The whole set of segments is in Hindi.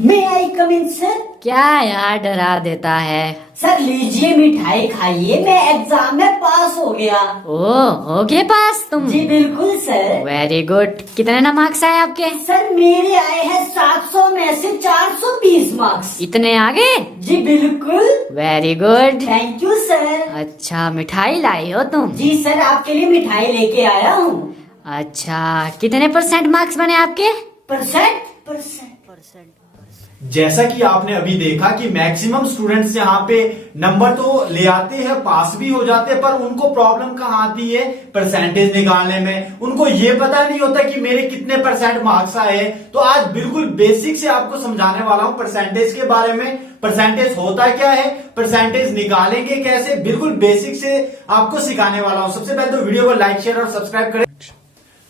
मे आई कम इन सर? क्या यार डरा देता है। सर लीजिए मिठाई खाइए, मैं एग्जाम में पास हो गया। ओ हो गए पास तुम? जी बिल्कुल सर। Very good. कितने ना मार्क्स आए आपके? सर मेरे आए हैं 700 में से 420 मार्क्स। इतने आगे? जी बिल्कुल। Very good. Thank you sir. अच्छा मिठाई लाई हो तुम? जी सर आपके लिए मिठाई लेके आया हूँ। अच्छा कितने परसेंट मार्क्स बने आपके? Percent percent percent. जैसा कि आपने अभी देखा कि मैक्सिमम स्टूडेंट्स यहाँ पे नंबर तो ले आते हैं, पास भी हो जाते हैं, पर उनको प्रॉब्लम कहाँ आती है परसेंटेज निकालने में। उनको ये पता नहीं होता कि मेरे कितने परसेंट मार्क्स आए हैं। तो आज बिल्कुल बेसिक से आपको समझाने वाला हूँ परसेंटेज के बारे में। परसेंटेज होता क्या है, परसेंटेज निकालेंगे कैसे, बिल्कुल बेसिक से आपको सिखाने वाला हूँ। सबसे पहले तो वीडियो को लाइक शेयर और सब्सक्राइब करें।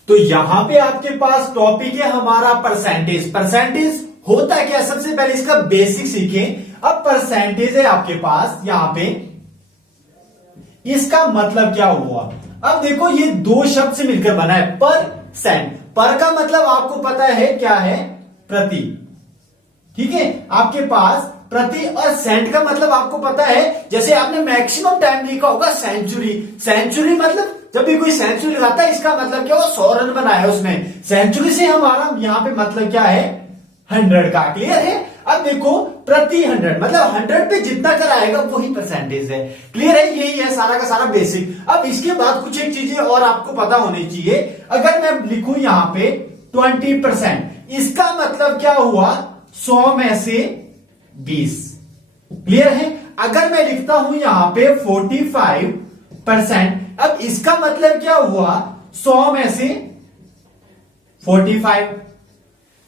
तो यहाँ पे आपके पास टॉपिक है हमारा परसेंटेज। परसेंटेज होता है क्या, सबसे पहले इसका बेसिक सीखें। अब परसेंटेज है आपके पास यहाँ पे, इसका मतलब क्या हुआ। अब देखो ये दो शब्द से मिलकर बना है परसेंट। पर का मतलब आपको पता है क्या है, प्रति। ठीक है, आपके पास प्रति, और सेंट का मतलब आपको पता है, जैसे आपने मैक्सिमम टाइम लिखा होगा सेंचुरी। सेंचुरी मतलब जब भी कोई सेंचुरी लगाता है इसका मतलब क्या हुआ, 100 रन बनाया उसने। सेंचुरी से हमारा यहाँ पे मतलब क्या है, 100 का। क्लियर है। अब देखो प्रति 100 मतलब 100 पे जितना कराएगा वही परसेंटेज है। क्लियर है, यही है सारा का सारा बेसिक। अब इसके बाद कुछ एक चीजें और आपको पता होनी चाहिए। अगर मैं लिखूं यहाँ पे 20%, इसका मतलब क्या हुआ, 100 में से 20। क्लियर है। अगर मैं लिखता हूं यहां पे 45%, अब इसका मतलब क्या हुआ, 100 में से 45।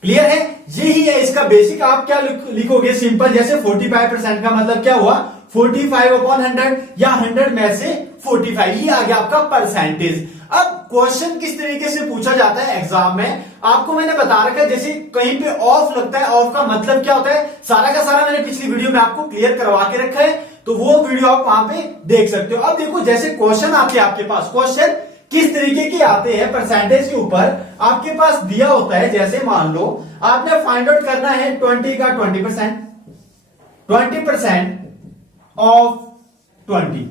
क्लियर है, यही है इसका बेसिक। आप क्या लिखोगे, सिंपल, जैसे 45% का मतलब क्या हुआ, 45/100 या 100 में से 45। ये आ गया आपका परसेंटेज। अब क्वेश्चन किस तरीके से पूछा जाता है एग्जाम में, आपको मैंने बता रखा है। जैसे कहीं पे ऑफ लगता है, ऑफ का मतलब क्या होता है, सारा का सारा मैंने पिछली वीडियो में आपको क्लियर करवा के रखा है, तो वो वीडियो आप वहां पे देख सकते हो। अब देखो जैसे क्वेश्चन आते हैं आपके पास, क्वेश्चन किस तरीके के आते हैं परसेंटेज के ऊपर, आपके पास दिया होता है। जैसे मान लो आपने फाइंड आउट करना है 20 का 20%, 20% ऑफ 20।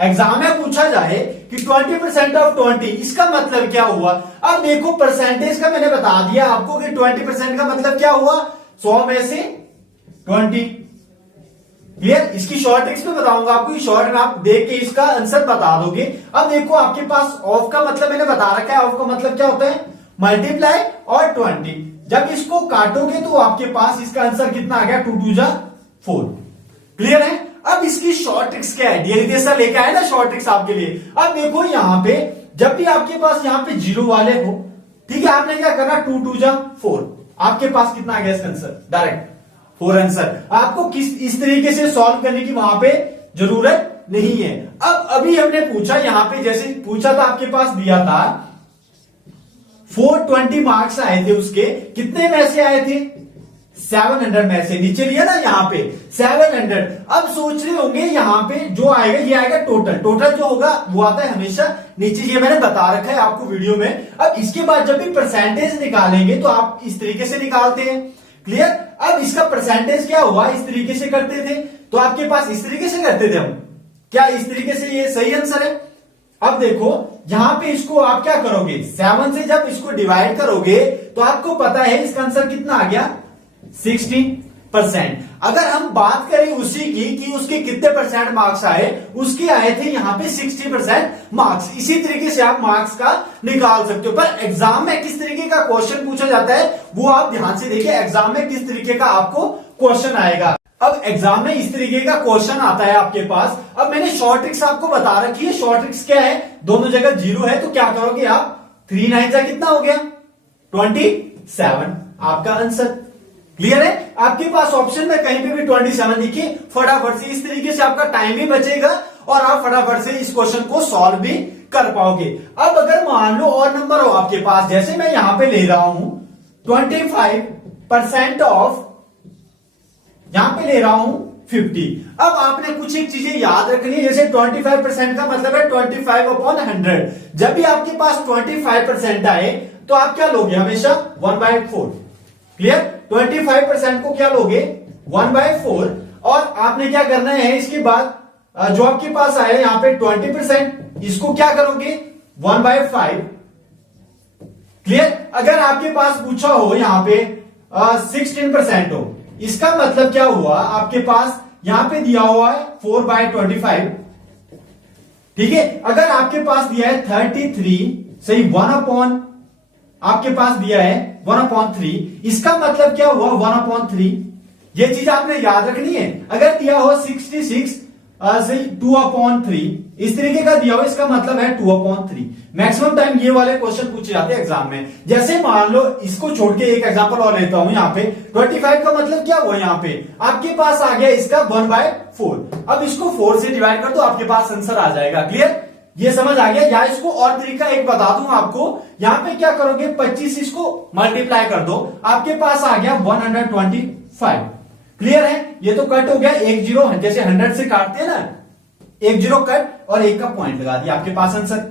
एग्जाम में पूछा जाए कि 20% ऑफ 20, इसका मतलब क्या हुआ। अब देखो परसेंटेज का मैंने बता दिया आपको कि 20% का मतलब क्या हुआ, 100 में से 20। क्लियर, इसकी शॉर्ट ट्रिक्स में बताऊंगा आपको, शॉर्ट में आप देख के इसका आंसर बता दोगे। अब देखो आपके पास ऑफ का मतलब मैंने बता रखा है, ऑफ का मतलब क्या होता है, मल्टीप्लाई और 20। जब इसको काटोगे तो आपके पास इसका आंसर कितना आ गया, 2 2 जा 4। क्लियर है। अब इसकी शॉर्ट ट्रिक्स क्या है, डीएलटी सर लेके आए ना शॉर्ट ट्रिक्स आपके लिए। अब देखो यहां पे जब भी आपके पास यहां पे जीरो वाले हो, ठीक है, आपने क्या करना, 2 2 जा 4। आपके पास कितना आ गया इसका आंसर, डायरेक्ट 4 आंसर। आपको किस इस तरीके से सॉल्व करने की वहां पे जरूरत नहीं है। अब अभी हमने पूछा यहां पे, जैसे पूछा था आपके पास दिया था 420 मार्क्स आए थे, उसके कितने में से आए थे, 700 में से। नीचे लिया ना यहाँ पे 700। अब सोच रहे होंगे यहाँ पे जो आएगा ये आएगा टोटल। टोटल जो होगा वो आता है हमेशा नीचे, ये मैंने बता रखा है आपको वीडियो में। अब इसके बाद जब भी परसेंटेज निकालेंगे तो आप इस तरीके से निकालते हैं। क्लियर। अब इसका परसेंटेज क्या हुआ, इस तरीके से करते थे, तो आपके पास इस तरीके से करते थे हम, क्या इस तरीके से, ये सही आंसर है। अब देखो यहां पे इसको आप क्या करोगे, 7 से जब इसको डिवाइड करोगे तो आपको पता है इसका आंसर कितना आ गया, 60%। अगर हम बात करें उसी की कि उसके कितने परसेंट मार्क्स आए, उसके आए थे यहां पे 60% मार्क्स। इसी तरीके से आप मार्क्स का निकाल सकते हो। पर एग्जाम में किस तरीके का क्वेश्चन पूछा जाता है वो आप ध्यान से देखिए, एग्जाम में किस तरीके का आपको क्वेश्चन आएगा। अब एग्जाम में इस तरीके का क्वेश्चन आता है आपके पास। अब मैंने शॉर्ट ट्रिक्स आपको बता रखी है। शॉर्ट ट्रिक्स क्या है, दोनों जगह जीरो है तो क्या करोगे आप, 3 9 जा कितना हो गया, 27, आपका आंसर। क्लियर है। आपके पास ऑप्शन में कहीं पे भी 27 लिखिए, फटाफट से, इस तरीके से आपका टाइम भी बचेगा और आप फटाफट से इस क्वेश्चन को सॉल्व भी कर पाओगे। अब अगर मान लो और नंबर हो आपके पास, जैसे मैं यहां पे ले रहा हूं 25% ऑफ, यहां पे ले रहा हूं 50। अब आपने कुछ एक चीजें याद रखनी है, जैसे 25% का मतलब है 25/100। जब भी आपके पास 25% आए तो आप क्या लोगे, हमेशा 1/4। क्लियर। 25% को क्या लोगे 1/4 और आपने क्या करना है इसके बाद जो आपके पास आया यहां पे 20% इसको क्या करोगे 1/5। क्लियर। अगर आपके पास पूछा हो यहां पे 16% हो, इसका मतलब क्या हुआ आपके पास यहां पे दिया हुआ है 4/25। ठीक है। अगर आपके पास दिया है 33 सही 1/, आपके पास दिया है 1/3, इसका मतलब क्या हुआ 1/3। ये चीज आपने याद रखनी है। अगर दिया हो 66 सही 2/3 इस तरीके का दिया हो, इसका मतलब है 2/3। मैक्सिमम टाइम ये वाले क्वेश्चन पूछे जाते हैं एग्जाम में। जैसे मान लो इसको छोड़ के एक एग्जांपल और लेता हूं। यहाँ पे 25 का मतलब क्या हुआ, यहाँ पे आपके पास आ गया इसका 1/4। अब इसको 4 से डिवाइड कर दो, आपके पास आंसर आ जाएगा। क्लियर। ये समझ आ गया। या इसको और तरीका एक बता दूं आपको, यहां पे क्या करोगे 25 इसको मल्टीप्लाई कर दो, आपके पास आ गया 125। क्लियर है। ये तो कट हो गया, एक जीरो जैसे 100 से काटते हैं ना, एक जीरो कट और एक का पॉइंट लगा दिया, आपके पास आंसर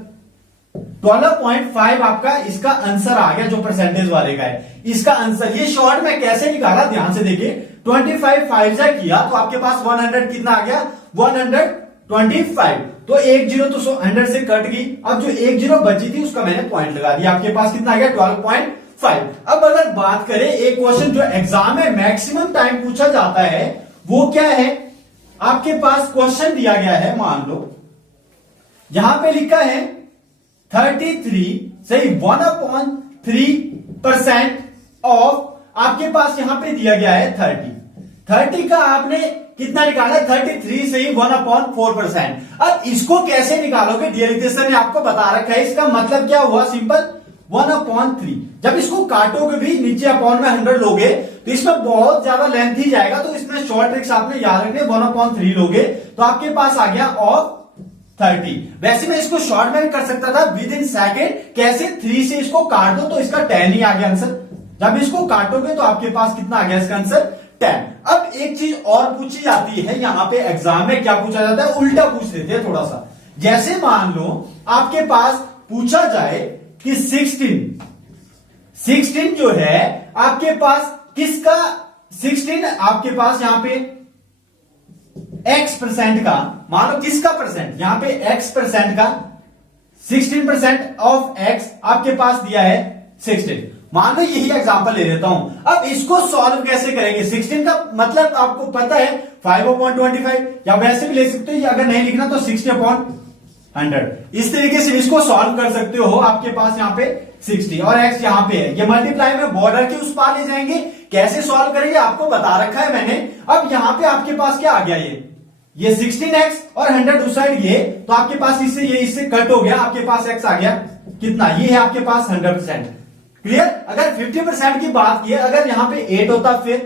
12.5 आपका इसका आंसर आ गया, जो परसेंटेज वाले का है इसका आंसर। ये शॉर्ट में कैसे निकाला ध्यान से देखिए, 25 5 से किया तो आपके पास 100 कितना आ गया 125। तो एक जीरो तो 100 से कट गई, अब जो एक जीरो बची थी उसका मैंने पॉइंट लगा दिया, आपके पास कितना आ गया 12.5। अब अगर बात करें एक क्वेश्चन जो एग्जाम में मैक्सिमम टाइम पूछा जाता है वो क्या है, आपके पास क्वेश्चन दिया गया है, मान लो यहां पे लिखा है 33 सही 1/3% ऑफ, आपके पास यहां पे दिया गया है 30 का आपने कितना निकाला 33 सही 1/4%। अब इसको कैसे निकालोगे, डेरिवेशन ने आपको बता रखा है। इसका मतलब क्या हुआ, सिंपल 1/3। जब इसको काटोगे भी नीचे अपॉन में 100 लोगे तो इसमें बहुत ज्यादा लेंथ ही जाएगा, तो इसमें शॉर्ट ट्रिक्स आपने याद रखने, 1/3 लोगे तो आपके पास आ गया ऑफ 30। वैसे मैं इसको शॉर्ट में कर सकता था विद इन सेकेंड, कैसे 3 से इसको काट दो तो इसका 10 ही आ गया आंसर। जब इसको काटोगे तो आपके पास कितना आ गया इसका आंसर 10। अब एक चीज और पूछी जाती है यहां पे एग्जाम में, क्या पूछा जाता है, उल्टा पूछ देते हैं थोड़ा सा। जैसे मान लो आपके पास पूछा जाए कि 16 जो है आपके पास किसका, 16 आपके पास यहां पे x% का, मान लो किसका परसेंट, यहां पे x% का 16% ऑफ x आपके पास दिया है 16। मान लो यही एग्जांपल ले लेता हूं। अब इसको सॉल्व कैसे करेंगे, 16 का मतलब आपको पता है 5/25, या वैसे भी ले सकते हो, अगर नहीं लिखना तो 60/100। इस तरीके से इसको सॉल्व कर सकते हो। आपके पास यहाँ पे 60 और x यहाँ पे है, ये मल्टीप्लाई में बॉर्डर के उस पार ले जाएंगे। कैसे सॉल्व करेंगे आपको बता रखा है मैंने। अब यहाँ पे आपके पास क्या आ गया, ये 16x और 100 उस साइड, ये तो आपके पास इससे ये इससे कट हो गया, आपके पास x आ गया कितना, ये है आपके पास 100%। क्लियर। अगर 50% की बात की, अगर यहाँ पे 8 होता फिर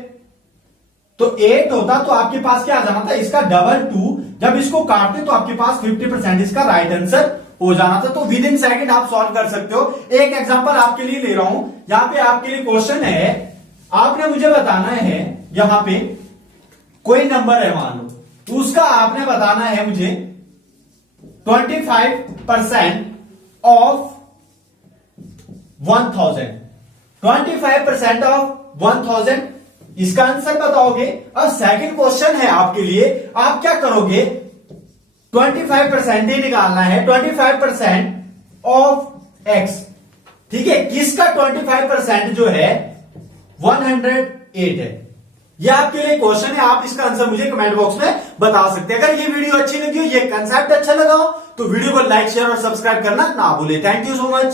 तो 8 होता तो आपके पास क्या आ जाना था, इसका डबल 2। जब इसको काटते तो आपके पास 50% इसका राइट आंसर हो जाना था। तो विद इन सेकेंड आप सॉल्व कर सकते हो। एक एग्जांपल आपके लिए ले रहा हूं, यहां पे आपके लिए क्वेश्चन है, आपने मुझे बताना है यहां पे कोई नंबर है मान लो, तो उसका आपने बताना है मुझे 25% ऑफ 1000, 25% ऑफ 1000 इसका आंसर बताओगे। अब सेकंड क्वेश्चन है आपके लिए, आप क्या करोगे 25% ही निकालना है, 25% ऑफ x। ठीक है, किसका 25% जो है 108 है। ये आपके लिए क्वेश्चन है, आप इसका आंसर मुझे कमेंट बॉक्स में बता सकते हैं। अगर ये वीडियो अच्छी लगी हो, ये कंसेप्ट अच्छा लगा हो तो वीडियो को लाइक शेयर और सब्सक्राइब करना ना भूले। Thank you so much.